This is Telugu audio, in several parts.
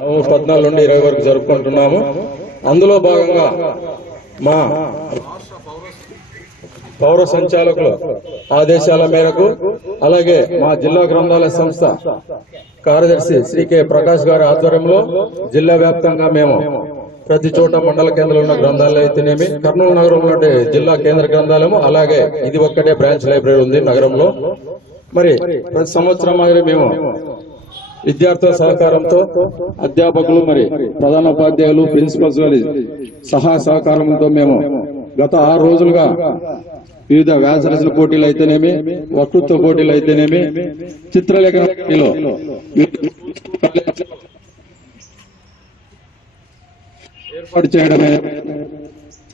14 నుండి 20 వరకు జరుపుకుంటున్నాము. అందులో భాగంగా మా పౌర సంచాలకుల ఆదేశాల మేరకు అలాగే మా జిల్లా గ్రంథాలయ సంస్థ కార్యదర్శి శ్రీ కె ప్రకాష్ గారి ఆధ్వర్యంలో జిల్లా వ్యాప్తంగా మేము ప్రతి చోట మండల కేంద్రంలో ఉన్న గ్రంథాలయం అయితేనేమి, కర్నూలు నగరంలో జిల్లా కేంద్ర గ్రంథాలయం, అలాగే ఇది ఒక్కటే బ్రాంచ్ లైబ్రరీ ఉంది నగరంలో. మరి ప్రతి సంవత్సరం మాదిరి మేము విద్యార్థుల సహకారంతో అధ్యాపకులు మరి ప్రధానోపాధ్యాయులు ప్రిన్సిపల్స్ గారి సహకారంతో మేము గత 6 రోజులుగా వివిధ వ్యాసరచన పోటీలు అయితేనేమి, వక్తృత్వ పోటీలు అయితేనేమి, చిత్రలేఖన పోటీలో ఏర్పాటు చేయడమే.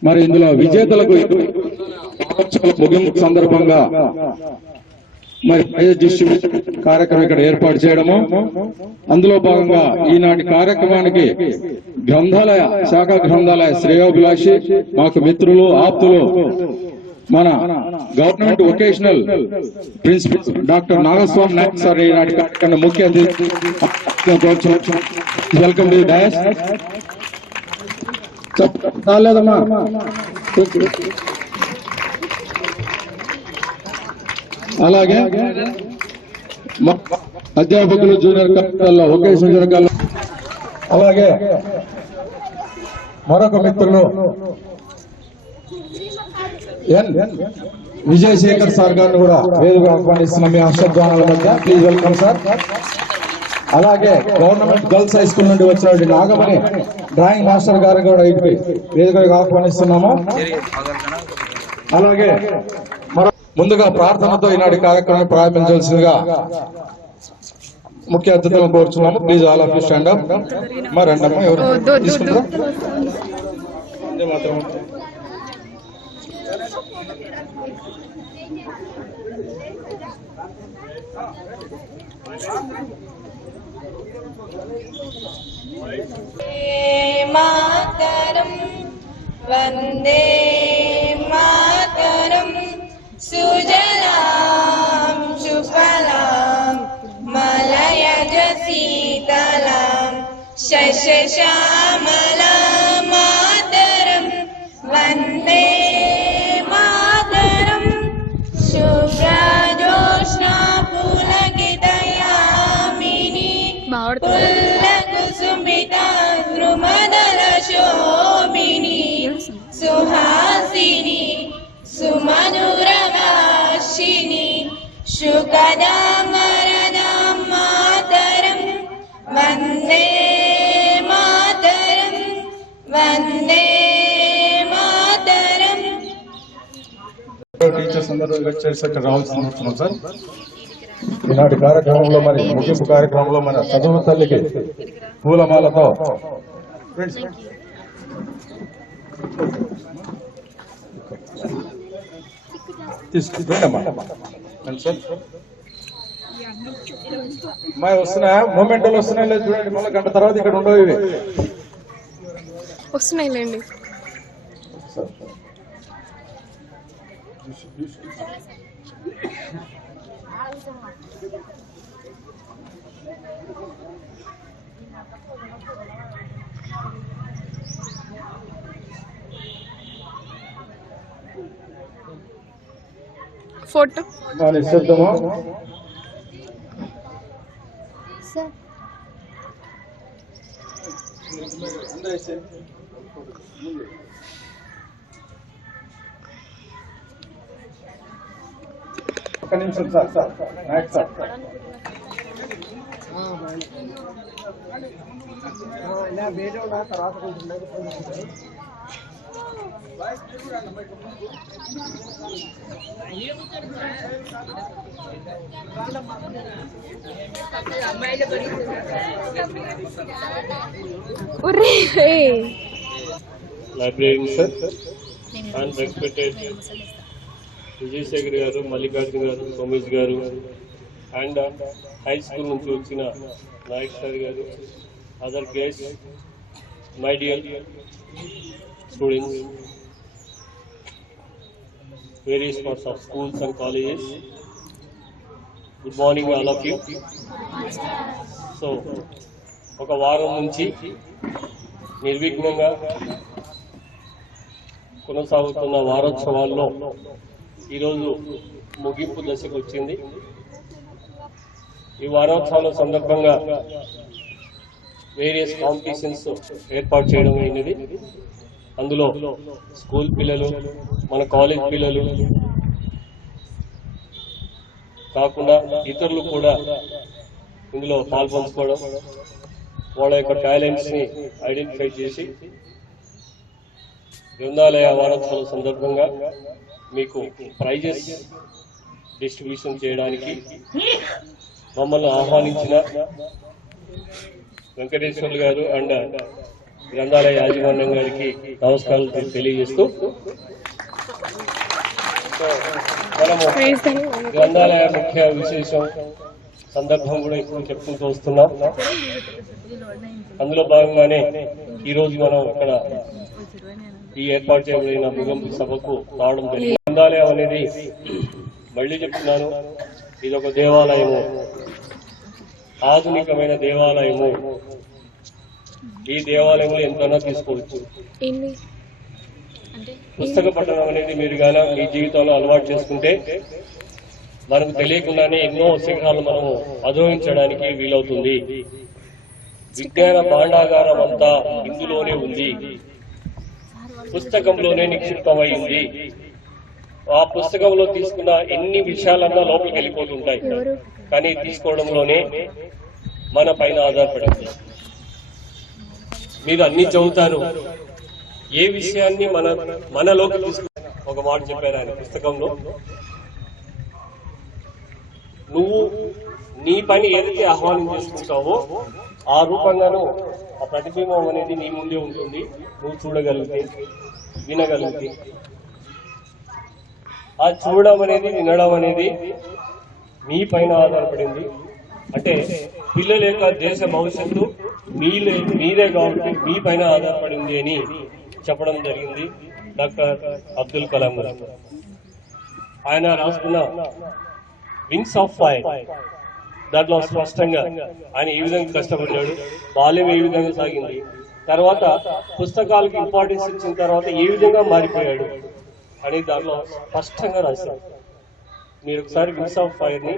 మరి ఇందులో విజేతలకు ముగింపు సందర్భంగా మరి ప్రైజ్ డిస్ట్రిబ్యూషన్ కార్యక్రమం ఇక్కడ ఏర్పాటు చేయడము. అందులో భాగంగా ఈనాటి కార్యక్రమానికి గ్రంథాలయ శాఖ గ్రంథాలయ శ్రేయోభిలాషి మాకు మిత్రులు ఆప్తులు మన government vocational principal doctor Nagaswami Naik sir ఈనాటి కార్యక్రమం ముఖ్య అతిథి. Welcome to dais. చాలేదమ్మా. అలాగే అధ్యాపకులు జూనియర్ కళాశాలలో వొకేషనల్ జూనియర్ కళాశాల, అలాగే మరొక మిత్రులు ఎన్ విజయశేఖర్ సార్ గారిని కూడా వేదికగా ఆహ్వానిస్తున్నాం మీ హర్షధ్వానాల మధ్య. Please welcome sir. అలాగే గవర్నమెంట్ గర్ల్స్ హై స్కూల్ నుండి వచ్చినటువంటి నాగమణి డ్రాయింగ్ మాస్టర్ గారిని కూడా వేదికగా ఆహ్వానిస్తున్నాము. అలాగే ముందుగా ప్రార్థనతో ఈనాటి కార్యక్రమాన్ని ప్రారంభించాల్సిందిగా ముఖ్య అతిథులను కోరుచున్నాము. Please all of you stand up. మరి రండమ్మా, ఎవరు తీసుకుంటారు? మాత్రం మాతరం వందే మాతరం సుజలాం సుఫలాం మలయజ శీతలాం శశశ్యామలాం మాతరం వందే మాతరం శుభ్రజోష్నా పులకితయామిని పుల్లకుసుమితా ద్రుమదల శోభిని సుహాసిని సుమధురవాసిని శుకదాం వరదాం మాతరం వందే మాతరం వందే మాతరం. టీచర్స్ అందరూ లెక్చర్స్ ఇక్కడ రావాల్సిన కోరుతున్నాం సార్. ఈనాటి కార్యక్రమంలో మరి ముగింపు కార్యక్రమంలో మన చదువు తల్లికి పూలమాలతో తీసుకుంటామా సార్. మా వస్తున్నాయా మూమెంట్లు వస్తున్నాయి లేదు చూడండి. మళ్ళీ గంట తర్వాత ఇక్కడ ఉండవు, ఇవి వస్తున్నాయిలేండి. ఫోటో నిశ్శబ్దమా. ఒక నిమిషం sir. Sir librarian sir and respected Vijayasekhar గారు, మల్లికార్జున గారు, సోమేష్ గారు అండ్ హై స్కూల్ నుంచి వచ్చిన నాయక్ సార్ గారు, other guest, my dear students, various parts of schools and colleges. Good morning all of you. So ఒక వారం నుంచి నిర్విఘ్నంగా కొనసాగుతున్న వారోత్సవాల్లో ఈరోజు ముగింపు దశకు వచ్చింది. ఈ వారోత్సవాల సందర్భంగా వేరియస్ కాంపిటీషన్స్ ఏర్పాటు చేయడం అయినది. అందులో స్కూల్ పిల్లలు, మన కాలేజ్ పిల్లలు కాకుండా ఇతరులు కూడా ఇందులో పాల్పంచుకోవడం, వాళ్ళ యొక్క టాలెంట్స్ ని ఐడెంటిఫై చేసి గ్రంథాలయ వారోత్సవాల సందర్భంగా మీకు ప్రైజెస్ డిస్ట్రిబ్యూషన్ చేయడానికి మమ్మల్ని ఆహ్వానించిన వెంకటేశ్వర్లు గారు అండ్ గ్రంథాలయ యాజమాన్యం గారికి నమస్కారాలు తెలియజేస్తూ, మనము గ్రంథాలయ ముఖ్య విశేషం సందర్భం కూడా ఎక్కువ చెప్పుకుంటూ వస్తున్నాం. అందులో భాగంగానే ఈరోజు మనం ఇక్కడ ఈ ఏర్పాటు చేయబడిన ముగింపు సభకు రావడం జరిగింది. గ్రంథాలయం అనేది మళ్ళీ చెప్తున్నాను, ఇది ఒక దేవాలయము, ఆధునికమైన దేవాలయము. ఈ దేవాలయంలో ఎంతైనా తీసుకోవచ్చు. పుస్తక పఠనం అనేది మీరు గాన మీ జీవితంలో అలవాటు చేసుకుంటే మనకు తెలియకుండానే ఎన్నో శిఖరాలు మనము అధిరోహించడానికి వీలవుతుంది. విజ్ఞాన భాండాగారం అంతా ఇందులోనే ఉంది, పుస్తకంలోనే నిక్షిప్తమైంది. ఆ పుస్తకంలో తీసుకున్న ఎన్ని విషయాలన్నా లోపలికి వెళ్ళిపోతుంటాయి, కానీ తీసుకోవడంలోనే మన పైన ఆధారపడింది. మీరు అన్ని చదువుతారు, ఏ విషయాన్ని మనలోకి తీసుకుంటారు. ఒక మాట చెప్పారు ఆయన పుస్తకంలో, నువ్వు నీ పని ఏదైతే ఆహ్వానం చేసుకుంటావో ఆ రూపంగాను ఆ ప్రతిబింబం అనేది నీ ముందే ఉంటుంది. నువ్వు చూడగలిగితే, వినగలిగితే, ఆ చూడడం అనేది వినడం అనేది మీ పైన ఆధారపడింది. అంటే పిల్లల యొక్క దేశ భవిష్యత్తు మీరే కాబట్టి మీ పైన ఆధారపడింది అని చెప్పడం జరిగింది డాక్టర్ అబ్దుల్ కలాం గారు. ఆయన రాసుకున్న వింగ్స్ ఆఫ్ ఫైర్ దాంట్లో స్పష్టంగా ఆయన ఏ విధంగా కష్టపడ్డాడు, బాల్యం ఏ విధంగా సాగింది, తర్వాత పుస్తకాలకు ఇంపార్టెన్స్ ఇచ్చిన తర్వాత ఏ విధంగా మారిపోయాడు అని దాంట్లో స్పష్టంగా రాశారు. మీరు ఒకసారి వింగ్స్ ఆఫ్ ఫైర్ ని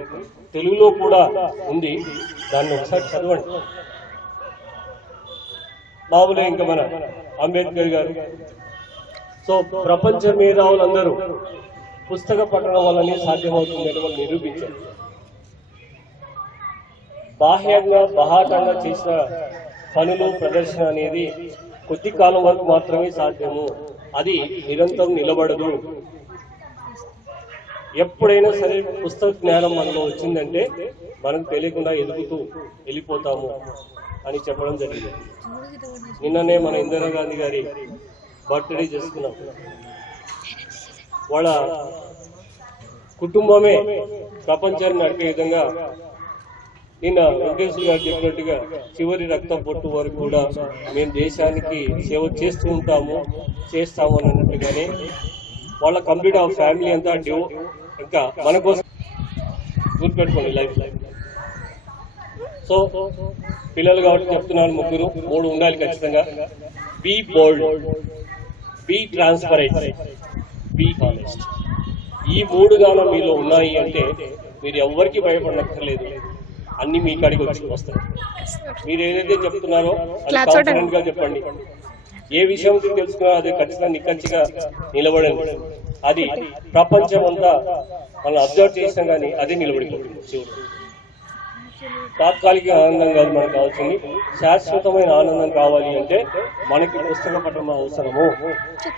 తెలుగులో కూడా ఉంది, దాన్ని ఒకసారి చదవండి. మామూలుగా ఇంకా మన అంబేద్కర్ గారు, సో ప్రపంచ మేధావులందరూ పుస్తక పఠనం వల్లనే సాధ్యమవుతుందని వాళ్ళు నిరూపించారు. బాహ్యంగా బహాటంగా చేసిన పనులు ప్రదర్శన అనేది కొద్ది కాలం వరకు మాత్రమే సాధ్యము, అది నిరంతరం నిలబడదు. ఎప్పుడైనా సరే పుస్తక జ్ఞానం మనలో వచ్చిందంటే మనకు తెలియకుండా ఎదుగుతూ వెళ్ళిపోతాము అని చెప్పడం జరిగింది. నిన్ననే మన ఇందిరాగాంధీ గారి బర్త్డే చేసుకున్నాం. వాళ్ళ కుటుంబమే ప్రపంచాన్ని నడిపే విధంగా నిన్న వెంకటేశ్వర గారు చెప్పినట్టుగా చివరి రక్తం పొట్టు వరకు కూడా మేము దేశానికి సేవ చేస్తూ ఉంటాము, చేస్తాము అన్నట్టుగానే వాళ్ళ కంప్లీట్ ఆ ఫ్యామిలీ అంతా ఇంకా మన కోసం గుర్తుపెట్టుకోండి లైఫ్. సో పిల్లలు కాబట్టి చెప్తున్నాను, ముగ్గురు 3 ఉండాలి ఖచ్చితంగా. Be bold, be transparent, be honest. ఈ 3 గానం మీలో ఉన్నాయి అంటే మీరు ఎవరికి భయపడనక్కర్లేదు, అన్ని మీ కాడికి వస్తాయి. మీరు ఏదైతే చెప్తున్నారో అది కాన్ఫిడెంట్ గా చెప్పండి. ఏ విషయం తెలుసుకున్నా అది ఖచ్చితంగా నిక్కచ్చిగా నిలబడండి. అది ప్రపంచం అంతా మనం అబ్జర్వ్ చేసినా కానీ అదే నిలబడిపోతుంది. చివరి తాత్కాలిక ఆనందం కాదు మనకు కావాల్సింది, శాశ్వతమైన ఆనందం కావాలి అంటే మనకి పుస్తక పఠనం అవసరము.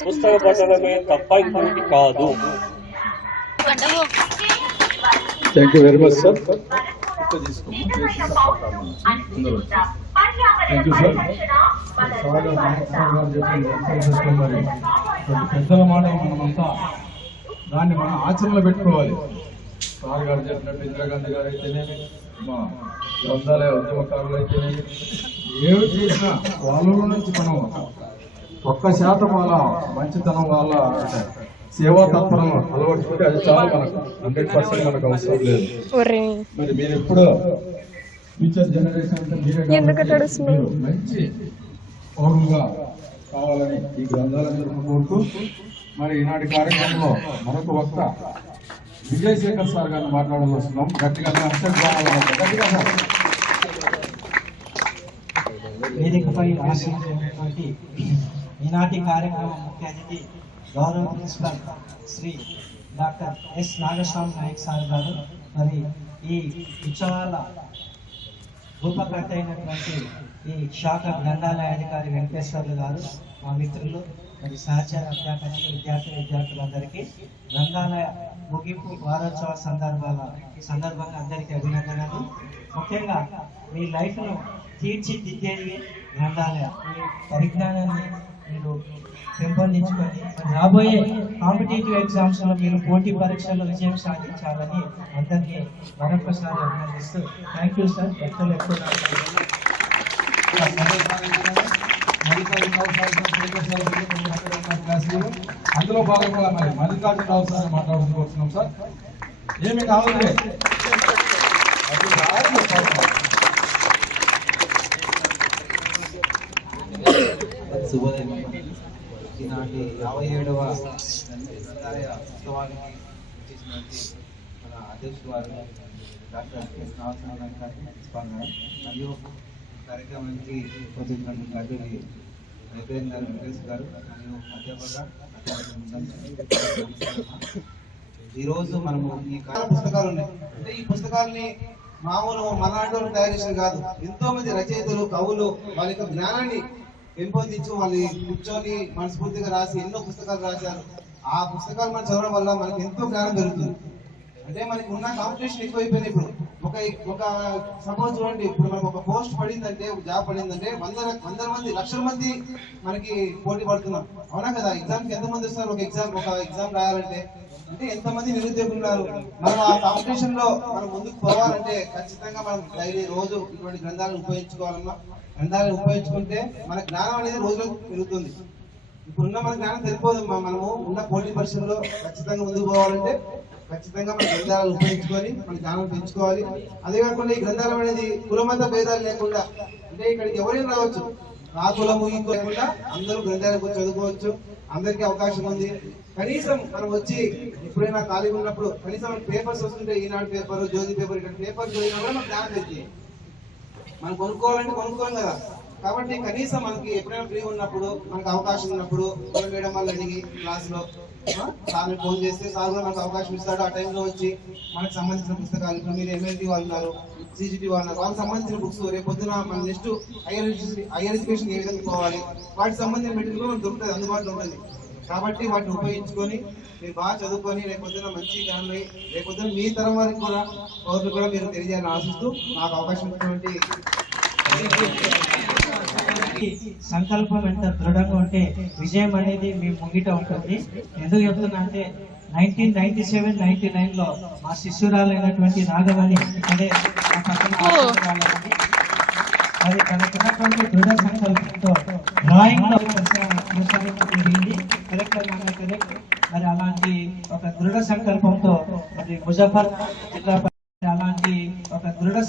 పుస్తక పఠనమే తప్ప ఇంకొకటి కాదు. Thank you very much sir. పెద్దల మాట మనమంతా దాన్ని మనం ఆచరణలో పెట్టుకోవాలి. సార్ గారు చెప్పినట్టు ఇందిరాగాంధీ గారు అయితేనేమి, మా గ్రంథాలయ ఉద్యమకారులు అయితేనేమి, ఏమి చేసినా వాళ్ళ నుంచి మనం 1% వాళ్ళ మంచితనం వాళ్ళ సేవా తత్పరం అలవర్చుకుంటే అది చాలా మనకు 100% మనకు అవసరం లేదు. మరి మీరు ఎప్పుడో ఫ్యూచర్ జనరేషన్ అంతా మీరే కాబట్టి మీరు మంచి పౌరులుగా కావాలని ఈ గ్రంథాలయంలో కోరుతూ మరి ఈనాటి కార్యక్రమంలో మరొక వక్త విజయశేఖర్ సార్ గారిని మాట్లాడవస్తున్నాం. గట్టిగా గట్టిగా సార్. వేదికపై ఆశీర్వదించినటువంటి ఈనాటి కార్యక్రమం ముఖ్య అతిథి గౌరవ principal Shri doctor S Nagaswami Naik sir గారు, మరి ఈ ఉత్సవాల రూపకర్త అయినటువంటి ఈ శాఖ గ్రంథాలయాధికారి వెంకటేశ్వర్లు గారు, మా మిత్రులు, మరి సహచర విద్యార్థులందరికీ గ్రంథాలయ ముగింపు వారోత్సవ సందర్భంగా అందరికీ అభినందనలు. ముఖ్యంగా మీ లైఫ్ను తీర్చిదిద్దేది గ్రంథాలయం. మీ పరిజ్ఞానాన్ని మీరు పెంపొందించుకొని రాబోయే కాంపిటేటివ్ ఎగ్జామ్స్ లో మీరు పోటీ పరీక్షల్లో విజయం సాధించాలని అందరినీ మరొకసారి అభినందిస్తూ థ్యాంక్ యూ సార్. అందులో భాగంగా మరి మల్లికార్జునరావు సార్ మాట్లాడుతున్నాం. సార్ ఏమి కావాలి? శుభోదయం. ఈనాటి 57వ ఉత్సవానికి వచ్చేసినటువంటి మన అధ్యక్షుడు వారు డాక్టర్ ఎస్ నాగస్వామి గారు, ప్రిన్సిపాల్ గారు, మరియు కార్యక్రమానికి వచ్చేసినటువంటి గడ్డూరి వెంకటేశ్వర గారు, వెంకటేశ్వర గారు, మరియు అధ్యాపక ఈరోజు మనము ఈ పుస్తకాలు ఉన్నాయి. అంటే ఈ పుస్తకాలని మామూలు మనాడు తయారు చేసిన కాదు, ఎంతో మంది రచయితలు, కవులు వాళ్ళ యొక్క జ్ఞానాన్ని పెంపొందించు వాళ్ళు కూర్చొని మనస్ఫూర్తిగా రాసి ఎన్నో పుస్తకాలు రాశారు. ఆ పుస్తకాలు మనం చదవడం వల్ల మనకి ఎంతో జ్ఞానం పెరుగుతుంది. అంటే మనకి ఉన్న కాంపిటీషన్ ఎక్కువైపోయింది. ఇప్పుడు ఒక సపోజ్ చూడండి, ఇప్పుడు మనకు ఒక పోస్ట్ పడిందంటే, ఒక జాబ్ పడిందంటే వందల మంది, లక్షల మంది మనకి పోటీ పడుతున్నాం. అవునా కదా? ఎగ్జామ్కి ఎంతమంది వస్తారు? ఒక ఎగ్జామ్ రాయాలంటే అంటే ఎంతమంది నిరుద్యోగులు ఉన్నారు. మనం ఆ కాంపిటీషన్ లో మనం ముందుకు పోవాలంటే ఖచ్చితంగా మనం డైలీ రోజు ఇటువంటి గ్రంథాలను ఉపయోగించుకోవాలన్నా. గ్రంథాలను ఉపయోగించుకుంటే మన జ్ఞానం అనేది రోజు పెరుగుతుంది. ఇప్పుడున్న మన జ్ఞానం సరిపోదు. మనము ఉన్న పోటీ పరీక్షల్లో ఖచ్చితంగా ముందుకు పోవాలంటే ఖచ్చితంగా మన గ్రంథాలను ఉపయోగించుకొని మన జ్ఞానం పెంచుకోవాలి. అదే కాకుండా ఈ గ్రంథాలం అనేది కులమత భేదాలు లేకుండా, అంటే ఇక్కడికి ఎవరైనా రావచ్చు, ఆ కులము ఈ లేకుండా అందరూ గ్రంథాలకు చదువుకోవచ్చు. అందరికీ అవకాశం ఉంది. కనీసం మనం వచ్చి ఎప్పుడైనా ఖాళీగా ఉన్నప్పుడు కనీసం పేపర్స్ వస్తుంటే, ఈనాడు పేపర్, జ్యోతి పేపర్, ఇక్కడ పేపర్ చదివినా కూడా మనకు జ్ఞానం పెరిగింది. మనం కొనుక్కోవాలంటే కొనుక్కోం కదా. కాబట్టి కనీసం మనకి ఎప్పుడైనా ఫ్రీ ఉన్నప్పుడు, మనకు అవకాశం ఉన్నప్పుడు మేడం వాళ్ళు అడిగి క్లాస్ లో సార్ ఫోన్ చేస్తే సార్ కూడా మనకు అవకాశం ఇస్తాడు. ఆ టైంలో వచ్చి మనకు సంబంధించిన పుస్తకాలు, ఇప్పుడు మీరు MLT వాళ్ళు ఉన్నారు, CGT వాళ్ళు ఉన్నారు, వాళ్ళకి సంబంధించిన బుక్స్, రేపు పొద్దున మన నెక్స్ట్ హైయర్ ఎడ్యుకేషన్ ఏ విధంగా పోవాలి, వాటికి సంబంధించిన మెటీరియల్ మనకు దొరుకుతుంది, అందుబాటులో ఉంటుంది. కాబట్టి వాటిని ఉపయోగించుకొని మీరు బాగా చదువుకొని రేపొద్దున మంచి జ్ఞానం, రేపొద్దున మీ తరం వారికి కూడా పౌరులు కూడా మీరు తెలియజేయాలని ఆశిస్తూ నాకు అవకాశం ఇచ్చినటువంటి సంకల్పం ఎంత దృఢంగా ఉంటే విజయం అనేది మీ ముంగిట ఉంటుంది. ఎందుకు చెప్తున్నా అంటే 1997-99 లో మా శిష్యురాలైనటువంటి నాగమణి అదే అది తనకున్నటువంటి దృఢ సంకల్పంతో డ్రాయింగ్ లో జరిగింది. కరెక్ట్. మరి అలాంటి ఒక దృఢ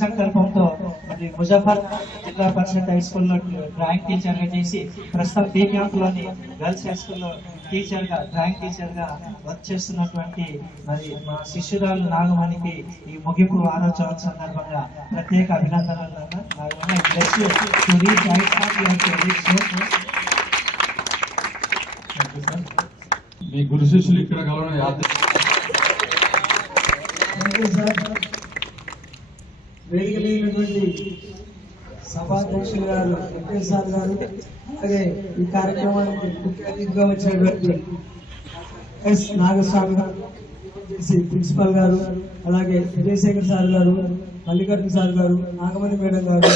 సంకల్పంతో మరి ముజఫర్ జిల్లా పరిషత్ హై స్కూల్లో డ్రాయింగ్ టీచర్ గా చేసి ప్రస్తుతం పీ క్యాంప్ లోని గర్ల్స్ హై స్కూల్లో డ్రాయింగ్ టీచర్ గా వర్క్ చేస్తున్నటువంటి మరి మా శిష్యురాలు నాగమణికి ఈ ముగింపు వారోత్సవం సందర్భంగా ప్రత్యేక అభినందనలు. మీ గురు శిష్యులు ఇక్కడ కలవడం వేదిక మీదటువంటి సభాధ్యక్షులు గారు వెంకటేశ్వర గారు, అలాగే ఈ కార్యక్రమానికి ముఖ్య అతిథిగా వచ్చినటువంటి ఎస్ నాగస్వామి గారు, ప్రిన్సిపల్ గారు, అలాగే విజయశేఖర్ సార్ గారు, మల్లికార్జున సార్ గారు, నాగమణి మేడం గారు,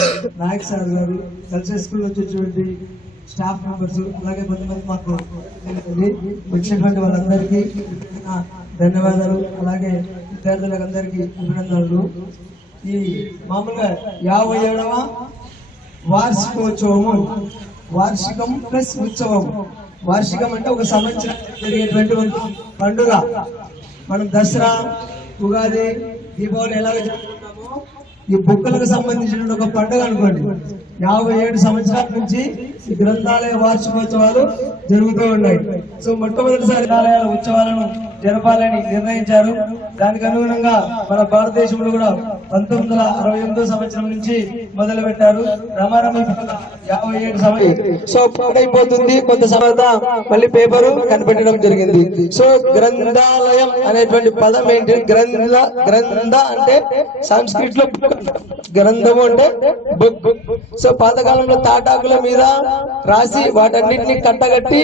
నాయక్ సార్ గారు, కల్చర్ స్కూల్ నుంచి వచ్చినటువంటి స్టాఫ్ మెంబర్స్, అలాగే కొంతమంది మాకు వచ్చినటువంటి వాళ్ళందరికీ ధన్యవాదాలు. అలాగే విద్యార్థులకు అందరికీ అభినందనలు. ఈ మామూలుగా 57వ వార్షికోత్సవము, వార్షికం ప్లస్ ఉత్సవం. వార్షికం అంటే ఒక సంవత్సరం జరిగేటువంటి పండుగ. మనం దసరా, ఉగాది, దీపావళి ఎలాగ జరుపుకుంటామో ఈ బుక్కులకు సంబంధించిన ఒక పండుగ అనుకోండి. 57 సంవత్సరాల నుంచి ఈ గ్రంథాలయ వార్షికోత్సవాలు జరుగుతూ ఉన్నాయి. సో మొట్టమొదటిసారి గ్రంథాలయాల ఉత్సవాలను జరపాలని నిర్ణయించారు. దానికి అనుగుణంగా మన భారతదేశంలో కూడా 1968 సంవత్సరం నుంచి మొదలు పెట్టారు. రమారమ 57 సంవత్సరం. సో పాడైపోతుంది కొంత సమర్థ మళ్ళీ పేపరు కనిపెట్టడం జరిగింది. సో గ్రంథాలయం అనేటువంటి పదం ఏంటి? గ్రంథ అంటే సంస్కృతిలో గ్రంథము అంటే బుక్. సో పాతకాలంలో తాటాకుల మీద రాసి వాటన్నిటిని కట్టగట్టి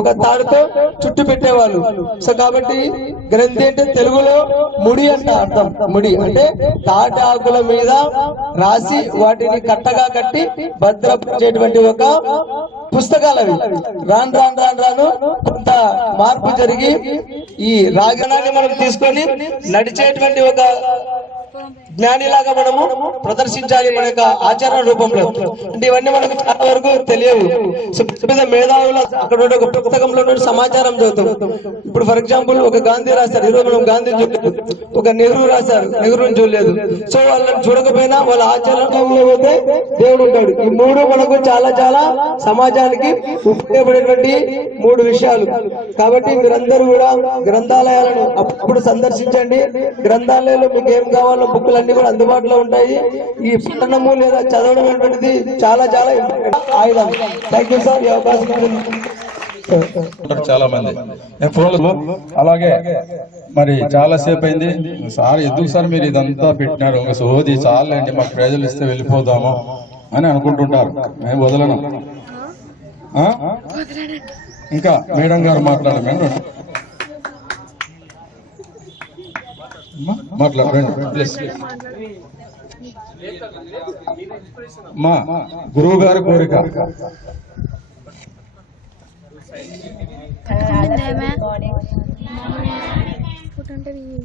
ఒక తాడుతో చుట్టు పెట్టేవాళ్ళు. సో కాబట్టి గ్రంథి అంటే తెలుగులో ముడి అంట అర్థం. ముడి అంటే తాటాకుల మీద రాసి వాటిని కట్టగా కట్టి భద్రపరిచేటువంటి ఒక పుస్తకాలు అవి. రాను కొంత మార్పు జరిగి ఈ రాగణాన్ని మనం తీసుకొని నడిచేటువంటి ఒక జ్ఞానిలాగా మనము ప్రదర్శించాలి మన యొక్క ఆచరణ రూపంలో. అంటే ఇవన్నీ మనకు చాలా వరకు తెలియవు. మేధావులు అక్కడ ఒక పుస్తకంలో సమాచారం చదువుతాం. ఇప్పుడు ఫర్ ఎగ్జాంపుల్ ఒక గాంధీ రాశారు, ఈరోజు మనం గాంధీ చూడలేదు. ఒక నెహ్రూ రాశారు, నెహ్రూని చూడలేదు. సో వాళ్ళని చూడకపోయినా వాళ్ళ ఆచరణలో పోతే దేవుడు ఉంటాడు. ఈ మూడు మనకు చాలా చాలా సమాజానికి ఉపయోగపడేటువంటి 3 విషయాలు. కాబట్టి మీరందరూ కూడా గ్రంథాలయాలను అప్పుడు సందర్శించండి. గ్రంథాలయాల్లో మీకు ఏం కావాలో బుక్కులన్నీ కూడా అందుబాటులో ఉంటాయి. ఈ పఠనము లేదా చదవడం అనేటువంటిది చాలా చాలా ఆయుధం. థ్యాంక్ యూ సార్ ఈ అవకాశం. చాలా మంది ఫోన్లు అలాగే మరి చాలా సేపు అయింది సార్. ఎందుకు సార్ మీరు ఇదంతా పెట్టినారు? ఒక సోది చాలండి, మాకు ప్రజలు ఇస్తే వెళ్ళిపోదాము అని అనుకుంటుంటారు. మేము వదలను. ఇంకా మేడం గారు మాట్లాడమే మాట్లాడండి ప్లీజ్. మా గురువు గారి కోరిక.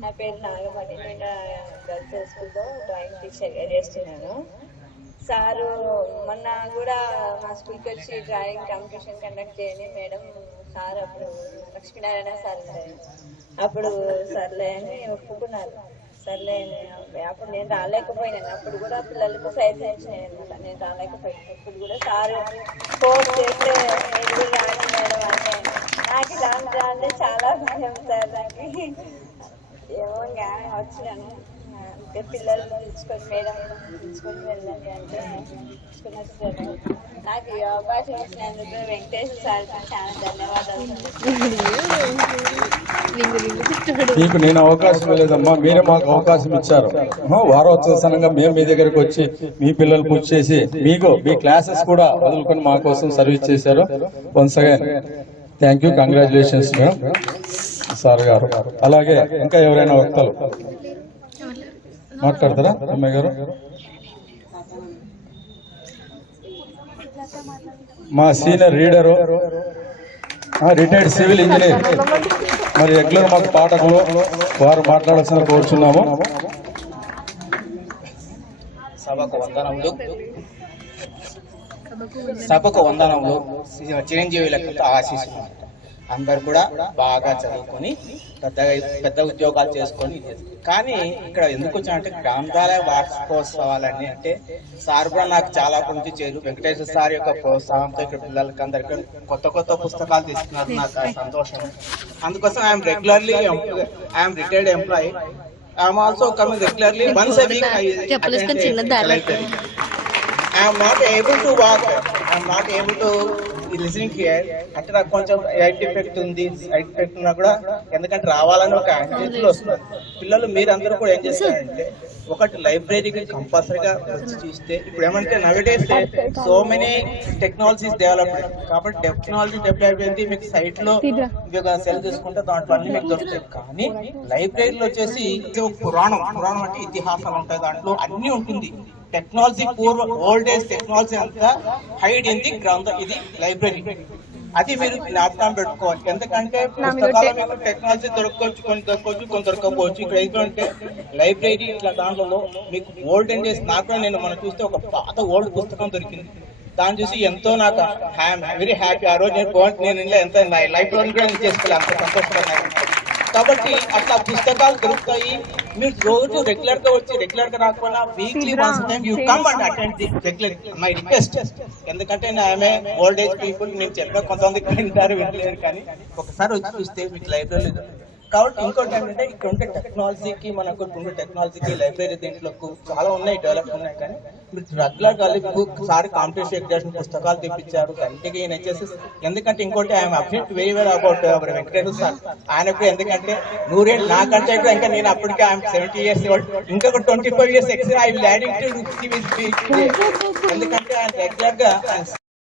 నా పేరు నాగమణి. నేను గర్ల్స్ స్కూల్లో డ్రాయింగ్ టీచర్గా చేస్తున్నాను. సారు మొన్న కూడా మా స్కూల్కి వచ్చి డ్రాయింగ్ కాంపిటీషన్ కండక్ట్ చేయని మేడం సార్ అప్పుడు లక్ష్మీనారాయణ సార్ ఉంటారు. అప్పుడు సర్లే అని ఒప్పుకున్నారు. సర్లే అప్పుడు నేను రాలేకపోయినాను. అప్పుడు కూడా పిల్లలకు సైజ్ ఇచ్చినాయి అనమాట. నేను రాలేకపోయాను. అప్పుడు కూడా సార్ ఫోర్స్ చేస్తే నేను కూడా రాను మేడం అంటే నాకు రాను చాలా భయం సార్. నాకు ఏమో వచ్చినాను. పిల్లలు తీసుకొని మేడం తీసుకొని వెళ్ళండి అంటే తీసుకొని వచ్చాను. నాకు ఈ అవకాశం ఇచ్చినందుకు వెంకటేశ్వర సార్కి చాలా ధన్యవాదాలు. మీకు నేను అవకాశం లేదమ్మా, మీరే మాకు అవకాశం ఇచ్చారు. వారోత్సవంగా మేము మీ దగ్గరకు వచ్చి మీ పిల్లలు పూజ చేసి మీకు మీ క్లాసెస్ కూడా వదులుకొని మా కోసం సర్వీస్ చేశారు. Once again thank you, congratulations madam sir గారు. అలాగే ఇంకా ఎవరైనా వక్తలు మాట్లాడతారా అమ్మాయి గారు? మా senior reader, retired civil engineer, మరి రెగ్యులర్ మాకు పాఠకులు, వారు మాట్లాడాల్సిన కోరుచున్నాము. సభకు వందనములు, చిరంజీవులకు ఆశీస్సులు. అందరు కూడా బాగా చదువుకొని పెద్ద ఉద్యోగాలు చేసుకొని. కానీ ఇక్కడ ఎందుకు వచ్చానంటే గ్రంథాలయ వార్షికోత్సవాలన్నీ అంటే సార్ కూడా నాకు చాలా గురించి చేరు. వెంకటేశ్వర సార్ యొక్క ప్రోత్సాహంతో ఇక్కడ పిల్లలకి అందరికీ కొత్త పుస్తకాలు తీసుకున్నారు. నాకు సంతోషం. అందుకోసం I'm retired employee. I'm also coming regularly once a week. I'm not able to walk. I'm not able to listening here. అంటే నాకు కొంచెం సైడ్ ఎఫెక్ట్ ఉంది. సైడ్ ఎఫెక్ట్ ఉన్నా కూడా ఎందుకంటే రావాలని ఒక యాక్టివిటీలో వస్తున్నారు పిల్లలు. మీరందరూ కూడా ఏం చేస్తారంటే ఒకటి లైబ్రరీకి కంపల్సరీగా వచ్చి చూస్తే, ఇప్పుడు ఏమంటే nowadays so many technologies developed. కాబట్టి టెక్నాలజీ డెవలప్ అయింది. మీకు సైట్ లో మీకు సెల్ తీసుకుంటే దాంట్లో అన్ని మీకు దొరుకుతాయి. కానీ లైబ్రరీలో వచ్చేసి పురాణం అంటే ఇతిహాసాలు ఉంటాయి. దాంట్లో అన్ని ఉంటుంది. టెక్నాలజీ ఓల్డ్ ఏజ్ టెక్నాలజీ అంతా హైడ్ ఇన్ ది గ్రౌండ్. ఇది లైబ్రరీ. అది మీరు జ్ఞాపకం పెట్టుకోవాలి. ఎందుకంటే పుస్తకాలు మీకు టెక్నాలజీ దొరకవచ్చు, కొన్ని దొరకపోవచ్చు. ఇక్కడ ఏంటంటే లైబ్రరీ ఇట్లా దాంట్లో మీకు ఓల్డ్ ఏజ్. నాకు నేను మనం చూస్తే ఒక పాత ఓల్డ్ పుస్తకం దొరికింది. దాన్ని చూసి ఎంతో నాకు వెరీ హ్యాపీ. ఆ రోజు నేను ఎంత లైఫ్ లో కూడా చేసుకోవాలి. అంత సంతోషంగా కాబట్టి అట్లా పుస్తకాలు దొరుకుతాయి. మీరు రోజు రెగ్యులర్ గా వచ్చి రెగ్యులర్ గా రాకపోయినా weekly once time you come and attend the regular my request. ఎందుకంటే ఆమె ఓల్డ్ ఏజ్ పీపుల్, నేను చెప్పిన కొంతమంది వింటారు వినలేరు, కానీ ఒకసారి వచ్చి చూస్తే మీకు లైబ్రరీ. కాబట్టి ఇంకోటి ఏంటంటే ఇక్కడ ఉండే టెక్నాలజీకి, మనకు ఉండే టెక్నాలజీకి లైబ్రరీ దీంట్లో చాలా ఉన్నాయి, డెవలప్ ఉన్నాయి. కానీ మీరు రెగ్యులర్ గా ఒకసారి కాంపిటీషన్ ఎగ్జామినేషన్ పుస్తకాలు తెప్పించారు ఇంటికి వచ్చేసి. ఎందుకంటే ఇంకోటి I'm update very well about our Venkateswara sir. ఆయన కూడా ఎందుకంటే 100 ఏళ్ళు నాకంటే కూడా, ఇంకా నేను అప్పటికే ఐఎమ్ 70 years old, ఇంకొక 25 years extra I will adding to ఎందుకంటే ఆయన రెగ్యులర్ గా